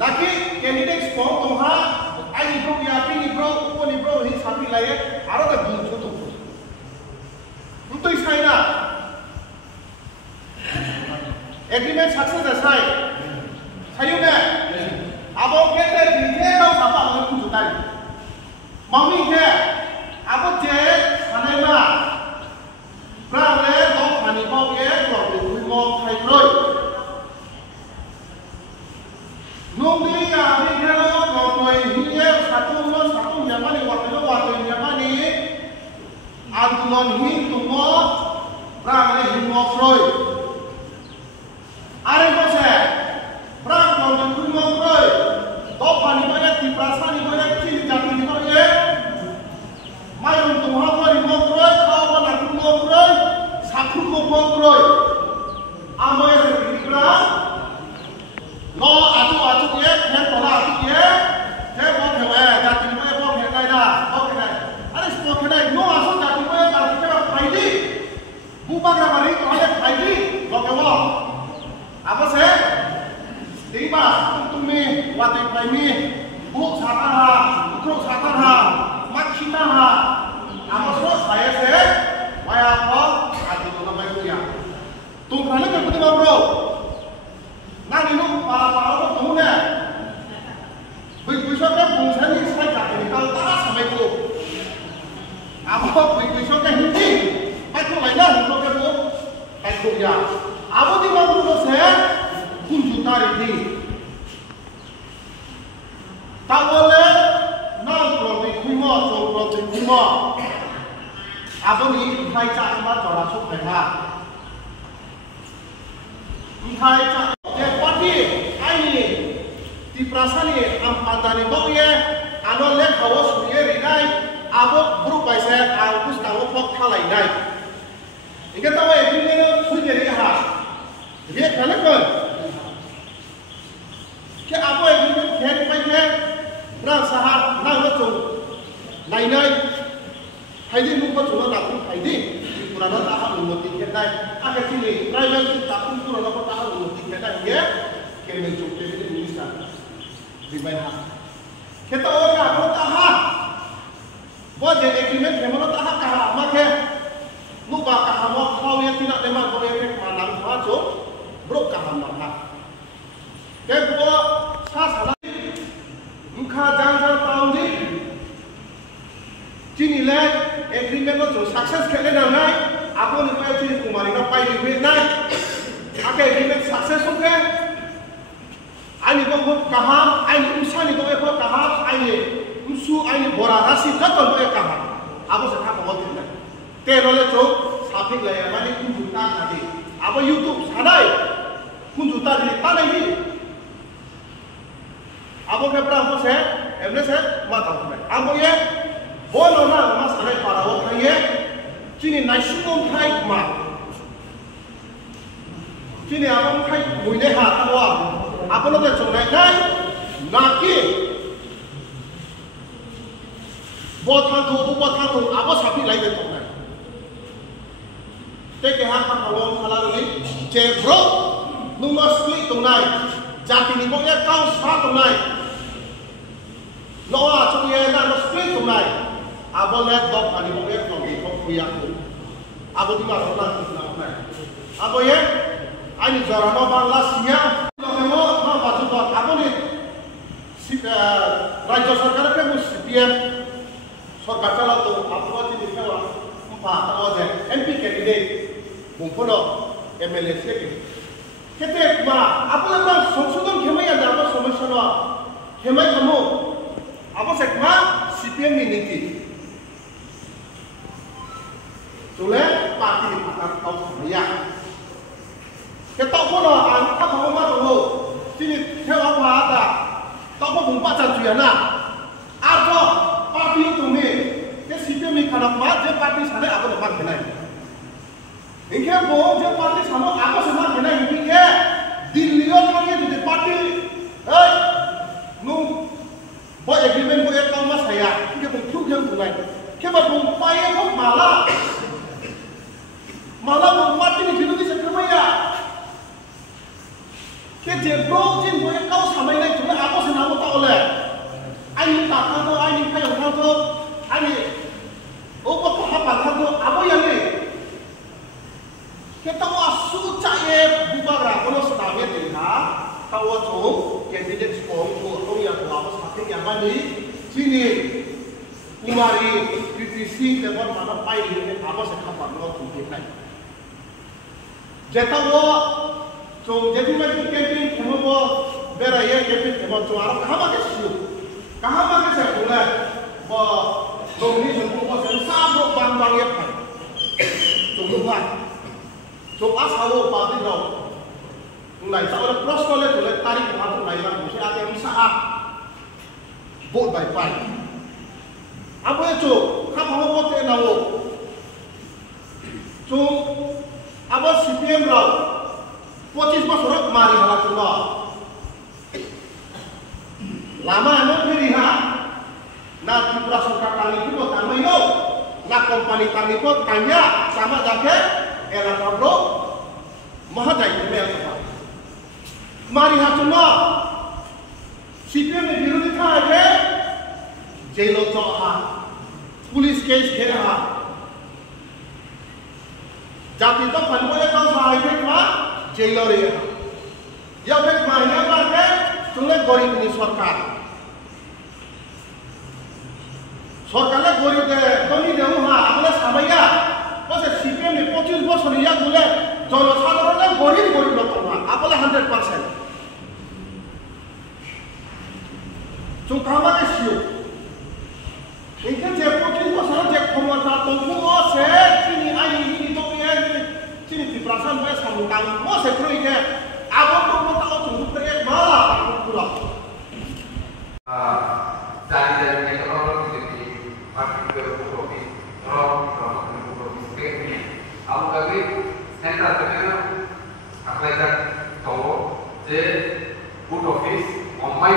Naki candidate sport toha ai bro ya pi bro ko ni bro hi sapi laye aro da bung chu tu untuk China agreement success asai sayu ne abo kete detail apa mau tu tadi mami ke abo je sanai ma pra le do pani ko ye ko ku mo khai roi nung ni ya ni kero ko toi hiye satu nyamani waktu nyamani alulon hi tumo pra le hi mo froi are ko se pra ko ku mo froi do pani ko ye ti prasani ko ye ti jati ni ko ye mai un tu ha ko ri mo froi kha ko na ku mo froi sakhu ko mo froi amoy se pra no atu ye khen tola atu ye ke bo phe jati mo ye bo phe kai da bo phe dai are sto phe dai no aso jati mo ye ta ke phai di bu ba gra mari to ye phai di lo ke bo abo se di ba tum mi wa te phai mi bu sa ta ha kro sa ta ha mak khita ha amo so saya se wa ya ko atu to mai ku ya tum khana ke putih bro nani lu para lu kamu ne, besok kan bungsa ni saya jadi kalau tak sampai tu, apa besok kan hindi, aku lain lah untuk kamu, aku ya, apa di mana tu saya, kunjuta ini, tak boleh, nak protes kuma, apa ni saya cakap macam orang suka ha, saya cakap. Ini di perasaan ampantani bau ye, anu lek hawa suye rinai, abo berubah saya, aku tahu kok kalai nai. Ikat tahu ya, ini suye rinai, dia kalakon. Ke apa yang ini khen pakai, berang sahat, nang macam, nai, haidi lupa cuma nak haidi, di purana tahap lumut tiket nai, akhir sini, private tahun purana tahap lumut tiket nai ye. Kami mencoba ini bisa dibayar. Kita orang apa tahan? Buat jadi agreement kami orang tahan kahar, maka lupa kahar mau kau yang tidak lemah kau yang mana macam, bro kahar mana? Jadi buat sasaran, muka jangan tahu ni. Cini le agreement itu sukses kali nangai, aku ni kau cini kumari nak pai di nai, aku agreement sukses okey. Ani bang kaham, ani usani bang kaham, ani usu, ani bora rasi katon bang kaham. Apa sekarang kamu tidak? Terlalu jauh, sapik laya, mana kunjuta tadi. Apa YouTube sadai, kunjuta di tanah ini. Apa kepala apa saya? Emne saya mata apa? Apa ye? Bono na mas sadai para orang ye. Cini nasional kai kemar. Cini apa kai muine hat awak. Apa lo dah coba nak? Naki, buat hantu, apa sapi lagi betul nak? Tekehan kalau kalau ini, cebro, number split tunai, jati ni kau ya kau sah tunai, loa cuma ya number split tunai, apa lihat dok ani kau ya kau kuyak tu, apa di mana orang tu tunai, apa ya? Ani jarang orang Malaysia. Apa ni? Raja Sarkar kan mus CPM Sarkar cakap tu apa tu dia cakap empat awak je MP candidate mumpuno MLA sekali. Kita apa lepas solusi kemai ada apa solusi lo? Kemai kamu apa sekma CPM ni niti. Tule parti di pakar kau saya. Kita pun orang apa kamu mahu? Sini theo apa ada? Tak apa baca tujuan lah. Atau parti itu ni, ke CPM ni kalau buat je parti sana apa dapat kenai? Ini bohong je parti sama apa semua kenai ini ke? Dilihat lagi di parti, nu buat agreement buat kaum mas saya, dia berkuh yang tunai. Kita berumpai pun malah parti ni jadi sekerja. Kita bro jin boy kau samai naik cuma aku senang tak oleh. Ani tak tahu, ani kaya tahu, ani apa kau apa tahu, apa yang ni? Kita asu caya bubara kalau sedangnya tinggal, tahu tu, candidate score tu yang apa sakit yang ada sini. Kumari, PPC, lepas mana pai ini apa sekarang kalau tu kita. Jetawa, so jadi macam camping, kamu beraya camping, kamu cuara, kamu macam siu, kamu macam saya boleh, ini semua saya sabuk bang ya kan, cuma so asal pasti tahu, mulai saya cross college boleh tarik masuk lagi lah, mesti ada yang bisa boat by pipe. Apa itu? Kamu mau pote nawo, so apa CPM raw, 25 orang mari halat semua. Lama emang beri ha, nak Tripura Sarkar tani itu tanya yo, nak kompani tani itu tanya sama jaket, elah kabro, maha jai email apa? Mari halat semua, CPM ni biru ni था के जेलों तो हा, police case खेला हा. जाति तो पंपोले तो साहित्य में जेलों रे हा. या फिर माहिया बाटे तुमने गरीब नहीं सरकार. सरकार ले गरीब दे तो नहीं दे उहाँ अपने सामैया बस सीपीएम ने 25 वर्ष लिया बोले जनसाधारण ले गरीब लोग तो वहाँ अपने 100%. तो कामा के शिव इनके जेब को किन को सारा जेब को मरता तो वो से चीनी आई ini तो ये चीनी Tripura में samutang वो से करो ये अब तो वो तंग terus malah takut pula. Dari kita orang jadi parti berkopi, orang berkopi sekali. Aku kali sentral terkena apa yang tahu, je good office, omai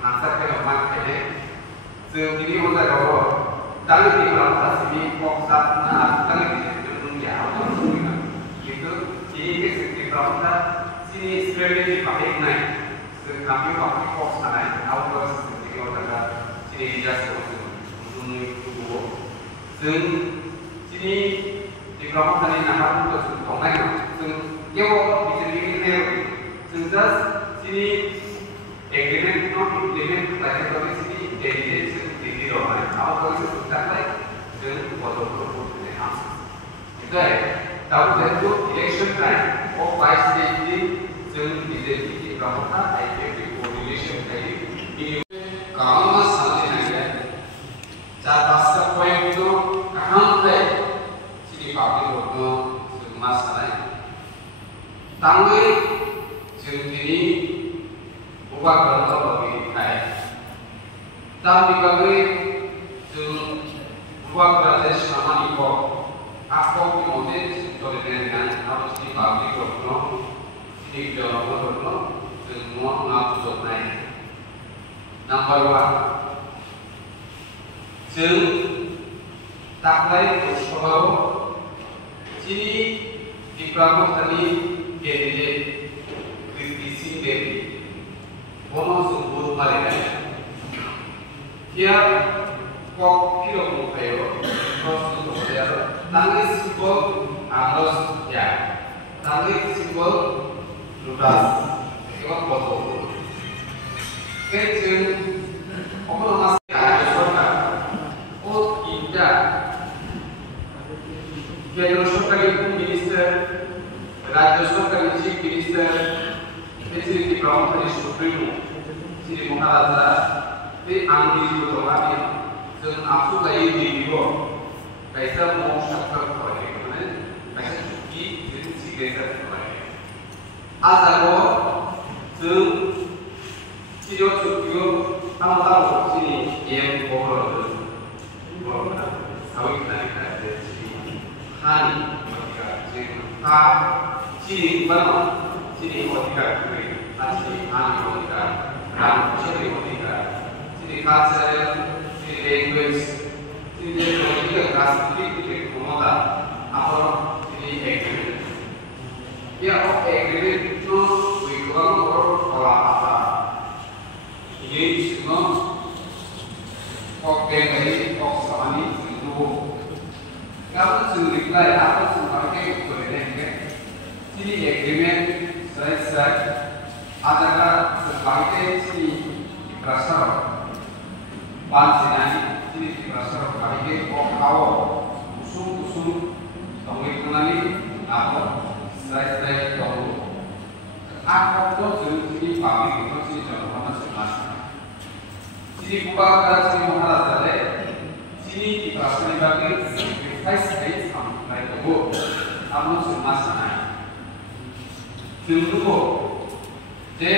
answer ke orang kene, jadi kita tahu, dari di dalam tasbih fokusat na, dari di dunia apa semua, itu jadi kita tahu sini strategi pakai naik, kami pakai fokus naik, awal jadi kita sini just untuk itu, sini di dalam tadi nak untuk naik, dia bisa dilihat, just sini agreement not implement like a publicity delegates the government. Our policy is that like then what the proposal is answered. Then, now that the election time of vice state then is the government I get the coordination in Kama Sanjay Jabasta point to account City Public no Masanai Tangi Jimini Ubah kalau bagi saya, tapi bagi tu ubah kerja selama ini aku mungkin sudah dengan harus dibagi korban, ini dalam korban semua ngapus naik. Number one, jeng tak lain usaha, sini di Pramuka tadi jadi kritisi dari Bono sungguh malaikat. Dia kok kilo mukayo, terus untuk saya tangis simbol harus ya, tangis simbol ludas, simbol foto. Kecil, apa masih ada soal? Oh tidak. Jadi soal itu minister, Raja soal itu minister. Jadi di Pramuka di Supremo, di Maharaja, di Anggi itu lagi, dan aku kayak di Iwo, kayak mau syakar proyek, kayak cuci, jadi signature proyek. Asal dan video cuci tahu sini yang ngobrol, sawit dari dari sini, hani, mereka sini mana? Sini motika kiri, asli ani motika, dan sini motika, sini culture, sini language, sini motika kas, sini komoda, apa sini agreement. Ya, agreement itu Sini agreement selesai. Adakah sebagai sini diperasal pancingan sini diperasal sebagai kawo usung penghitungan atau selesai dahulu. Aku tuh sini pabrik itu sini jangan semas. Sini buka sini mahal saja. Sini diperasal sebagai sacrifice sampai dahulu. Aku semas naik. Dulu je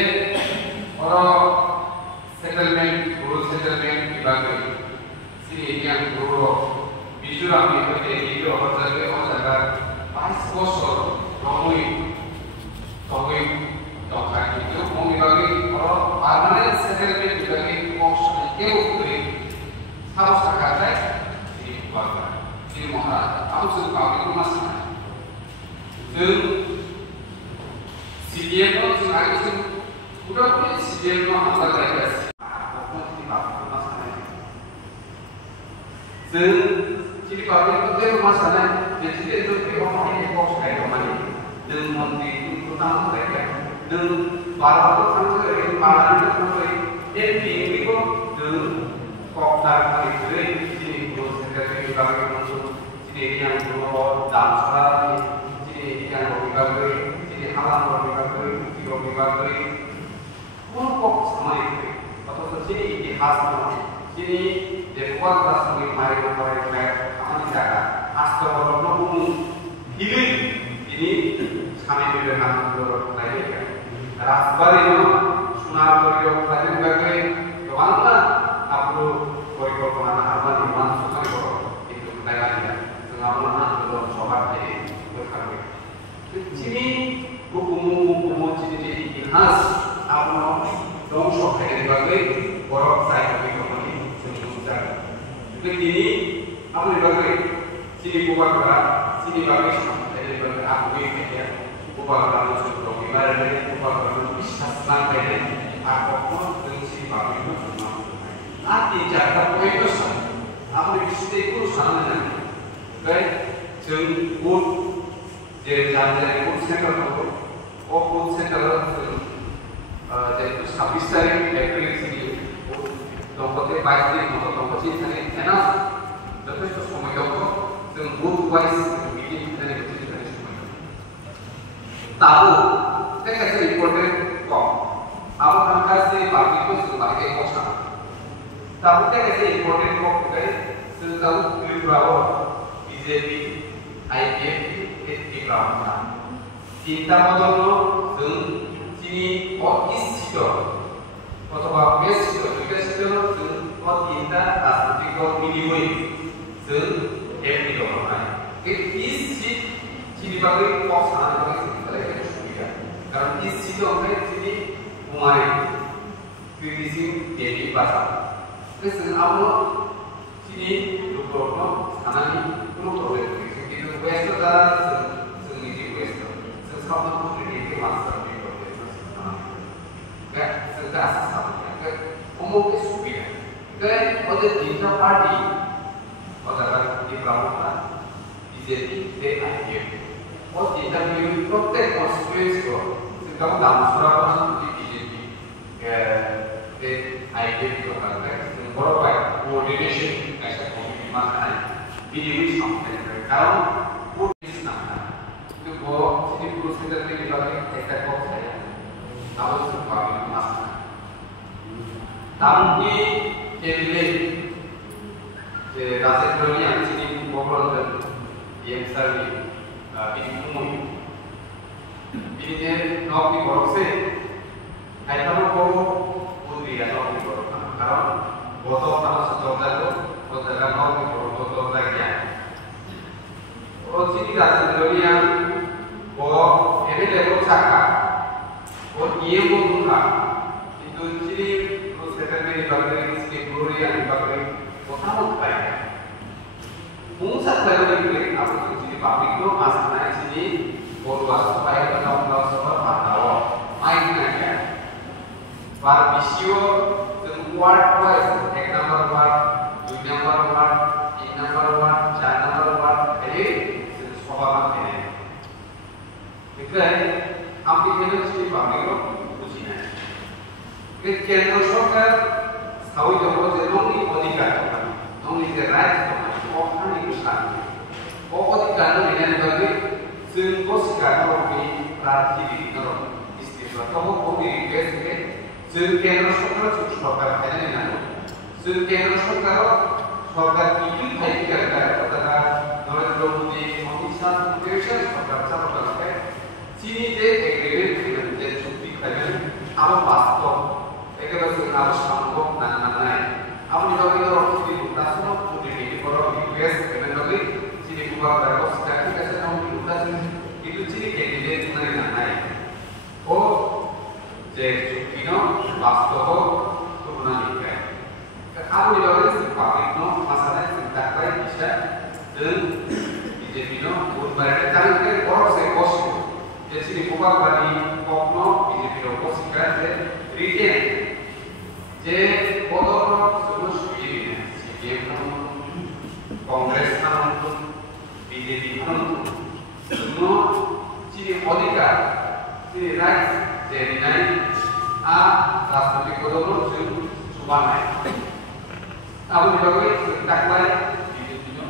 orang settlement rural settlement dibagai sini yang dulu bicara itu jadi orang terkait orang terkait pas kosor ramai tongkat itu mau dibagai orang permanent settlement dibagai kosor itu harus terkait ini bukan ini mahal harus terkait itu masalah CDM itu harus udah punya CDM itu apa saja sih? Apa sih apa masalahnya? Jadi kalau itu masalahnya, jadi itu orang ini kok kayak kemana? Dan nanti itu tahu mereka, dan para itu tahu dari para itu tahu dari ini itu dan kok dari itu sini terus dari kami masuk sini yang dulu dasar sini yang berbagai halang berbagai kelompok sama itu atau sini di khas sini dewan rasmi mari mereka akan dijaga astro umum hilir ini kami berikan untuk mereka rasbar itu sunar beliau pelajar sebagai kemana aku berikan kemana apa di mana suka itu mereka tidak sengaja mana belum sobat jadi berkali sini hukum jadi khas apa dong sok dari bagai borok saya bagi company sebesar. Jadi ini apa dibagai sini bukan berat sini bagai dari bagai aku ini ya bukan berat untuk gimana dari bukan berat bisa senang dari aku pun dengan sini bagai itu semua. Nanti jaga poin itu apa di situ itu sama dengan baik jemput dari jalan center itu food center jadi itu habis dari April sini tempatnya baik di tempat sini karena terus semua itu semua wise bikin dari kecil dari semua tahu saya kasih important kok aku kan kasih pabrik itu sebagai kosa tahu saya kasih important kok dari setahu beberapa BJP IPF di Pramuka kita motorno sini otis sido atau base sido juga sido kita asli kau minimum every dollar is sini bagi kos anak bagi mereka juga karena is sido mereka sini umari krisis jadi pasar terus awal sini lupa sana ni lupa krisis itu west sama pun ini master di kan sudah sama kan umum kesulitan kan oleh tiga parti pada di Pramuka jadi DIY oh tidak di protek konstitusi sekarang dalam surabaya di BJP DIY itu kan berapa coordination kayak komisi makanan ini sampai kalau bahwa sini perlu sekedar dibagai ekor kok saya tahu sebagai masalah tapi jadi rasa dunia sini ngobrol dan yang sekali ini umum ini dia nok di borokse kayak kamu bawa putri ya nok di borok karena botol sama sejodoh itu botol nok di borok botol lagi ya oh sini rasa dunia bahwa ini level cakap, bahwa ia pun bukan itu jadi terus sekarang di bagian sini guru yang di bagian utama baik. Musat bagian ini apa jadi pabrik itu masalahnya sini bahwa supaya penonton semua tahu main aja. Para visio semua wise, ek number one, dua number one, tiga number one, 4 number one, jadi semua ini. Oke, aplikasi sini pakai ujian. Kemudian sokar, tahu jauh nongi odikan, nongi gerai, orang itu kan. Odikan ini bagi sungguh sekarang kami perhati di dalam istilah. Tahu kami request sungguh sokar ini nano. Sungguh sokar itu baik kerja kata Narendra Modi Komisar Foundation sokar cara sini je agreement dengan je cuti kalian apa pastor mereka harus sanggup nana apa ni kalau kita orang di luar sana cuti ini kalau di US dengan lagi sini bukan berapa sekali kita sedang di luar itu sini agreement dengan nana oh je cuti no pastor kemudian nikah apa ni kalau kita pakai no masalah kita kaya bisa dan je no berbagai kali orang sekos jadi di buka bagi kopno ini video posisikan je retain je kodor semua ini CPM Kongres pun BJP pun semua ciri odika ciri rights jadi naik raspati kodor subanai abu dibagi tak baik video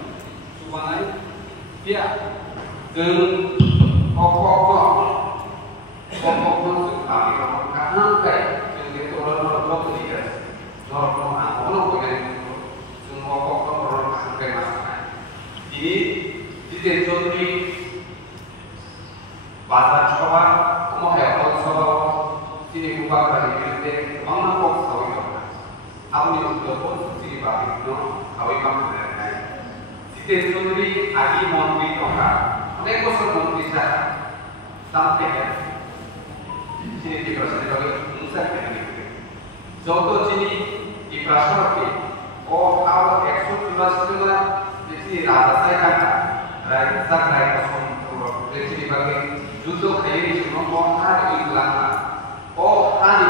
subanai dia dan pokok sekali karena kayak jadi orang tidak orang semua pokok orang sampai masalah ini di tensi bahasa coba mau hebat coba sini buka kali ini mana pokok sawi apa nih sudah pun sini bagi sawi kamu dari di tensi agi mau ditolak Nek kosong bisa sampai ya. Sini di proses kalau musik yang ini. Contoh sini di proses ini, oh kalau ekspor juga di sini rata saya kata, rata saya kosong di sini bagi juto kayak ini semua oh hari itu lama, oh hari